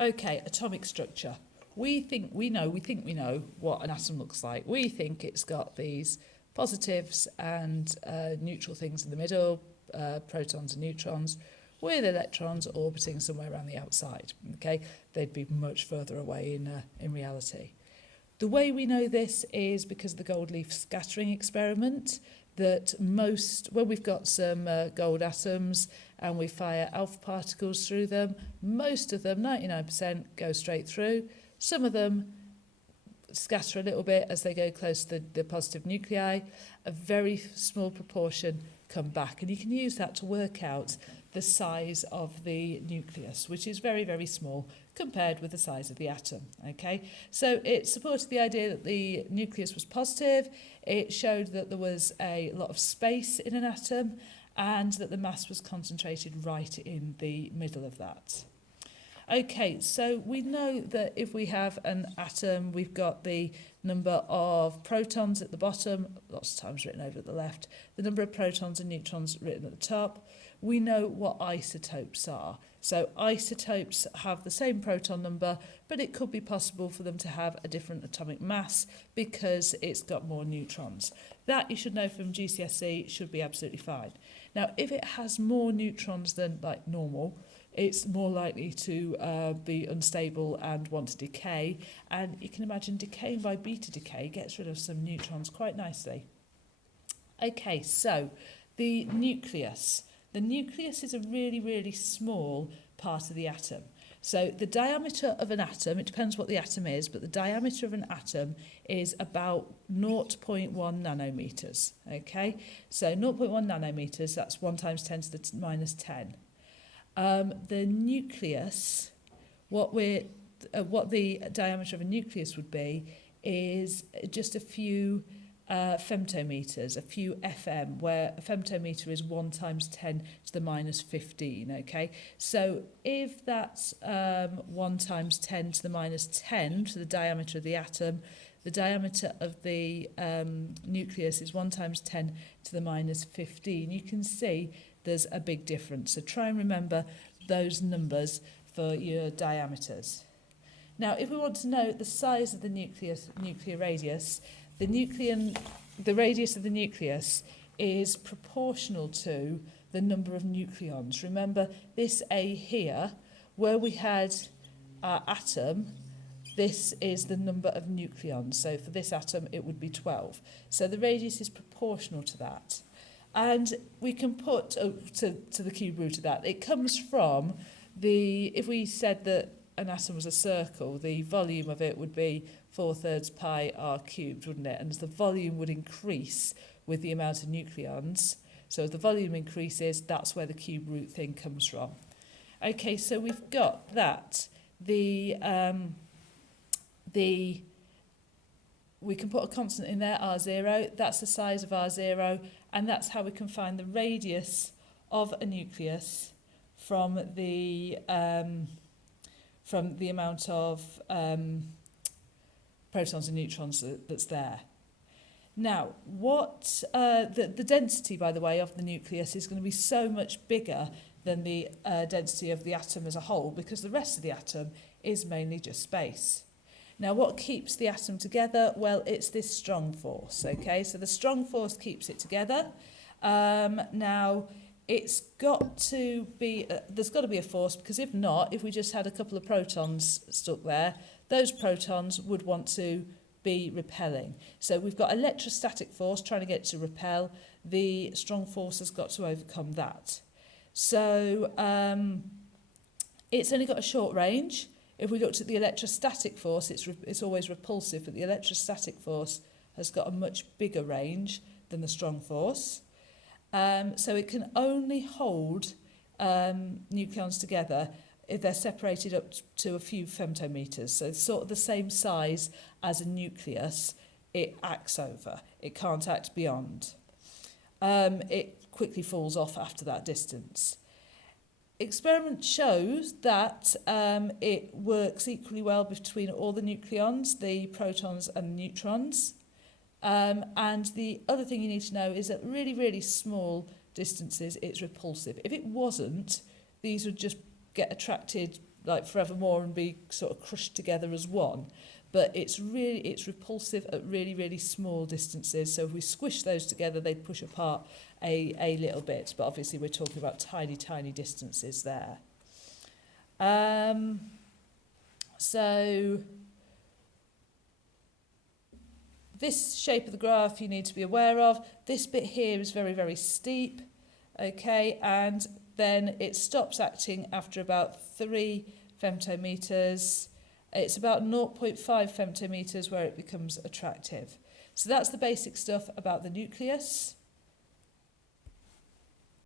Okay, atomic structure. We think we know what an atom looks like. We think it's got these positives and neutral things in the middle, protons and neutrons, with electrons orbiting somewhere around the outside. Okay, they'd be much further away in reality. The way we know this is because of the gold leaf scattering experiment, that when we've got some gold atoms and we fire alpha particles through them, most of them, 99%, go straight through. Some of them scatter a little bit as they go close to the positive nuclei. A very small proportion come back, and you can use that to work out the size of the nucleus, which is very, very small compared with the size of the atom. Okay, so it supported the idea that the nucleus was positive. It showed that there was a lot of space in an atom and that the mass was concentrated right in the middle of that. Okay, so we know that if we have an atom, we've got the number of protons at the bottom, lots of times written over at the left, the number of protons and neutrons written at the top. We know what isotopes are. So isotopes have the same proton number, but it could be possible for them to have a different atomic mass because it's got more neutrons. That you should know from GCSE, should be absolutely fine. Now, if it has more neutrons than like normal, it's more likely to be unstable and want to decay. And you can imagine decaying by beta decay gets rid of some neutrons quite nicely. Okay, so the nucleus. The nucleus is a really, really small part of the atom. So the diameter of an atom, it depends what the atom is, but the diameter of an atom is about 0.1 nanometers. Okay, so 0.1 nanometers, that's 1 times 10 to the minus 10. The nucleus, what the diameter of a nucleus would be, is just a few femtometers, a few FM, where a femtometer is 1 times 10 to the minus 15, okay? So if that's 1 times 10 to the minus 10 to the diameter of the atom, the diameter of the nucleus is 1 times 10 to the minus 15. You can see there's a big difference. So try and remember those numbers for your diameters. Now, if we want to know the size of the nuclear radius, the radius of the nucleus is proportional to the number of nucleons. Remember, this A here, where we had our atom, this is the number of nucleons. So for this atom, it would be 12. So the radius is proportional to that. And we can put to the cube root of that. It comes from if we said that an atom was a circle, the volume of it would be 4/3 pi r cubed, wouldn't it? And as the volume would increase with the amount of nucleons, so as the volume increases, that's where the cube root thing comes from. Okay, so we've got that. We can put a constant in there, R0. That's the size of R0, and that's how we can find the radius of a nucleus from the amount of protons and neutrons that's there. Now, the density, by the way, of the nucleus is going to be so much bigger than the density of the atom as a whole, because the rest of the atom is mainly just space. Now, what keeps the atom together? Well, it's this strong force, okay? So the strong force keeps it together. Now, it's got to be, there's got to be a force, because if not, if we just had a couple of protons stuck there, those protons would want to be repelling. So we've got electrostatic force trying to get it to repel. The strong force has got to overcome that. So it's only got a short range. If we looked at the electrostatic force, it's always repulsive, but the electrostatic force has got a much bigger range than the strong force. So it can only hold nucleons together if they're separated up to a few femtometers. So it's sort of the same size as a nucleus it acts over. It can't act beyond. It quickly falls off after that distance. Experiment shows that it works equally well between all the nucleons, the protons and the neutrons. And the other thing you need to know is that really, really small distances, it's repulsive. If it wasn't, these would just get attracted like forevermore and be sort of crushed together as one. But it's repulsive at really, really small distances. So if we squish those together, they push apart a little bit. But obviously we're talking about tiny, tiny distances there. So this shape of the graph you need to be aware of. This bit here is very, very steep. Okay, and then it stops acting after about 3 femtometers. It's about 0.5 femtometers where it becomes attractive. So that's the basic stuff about the nucleus.